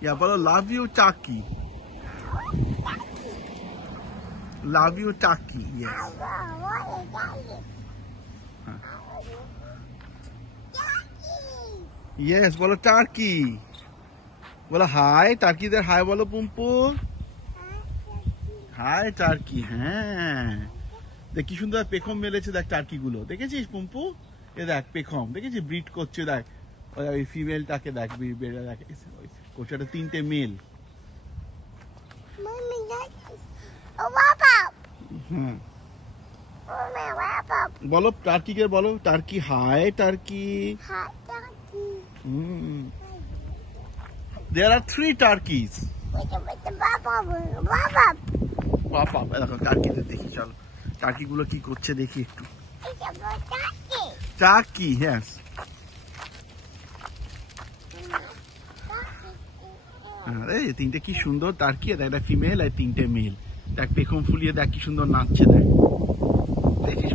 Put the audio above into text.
Yeah, bolo love you, Taki. Love you, Taki. Yes. Yes, bolo Turkey. বলো high টার্কিদের high বলো পুম্পু high turkey হ্যাঁ দেখ কি সুন্দর পেখম মেলেছে দেখ টার্কি গুলো দেখেছিস পুম্পু এ দেখ পেখম দেখেছিস ব্রিড করছে দেখ ওই ফিমেলটাকে দেখ বেড়ে দেখ কোচাটা 3টে মেল হ্যাঁ বলো টার্কিকে বলো Turkey hi Turkey There are 3 turkeys. বাবা দেখো টার্কিদের দেখি চলো টার্কি গুলো কি করছে দেখি একটু টার্কি হ্যাঁ এই 3টে কি সুন্দর টার্কি আর একটা ফিমেল আর 3টে মেল দেখ পেখম ফুলিয়ে দেখ কি সুন্দর নাচছে দেখ দেখিস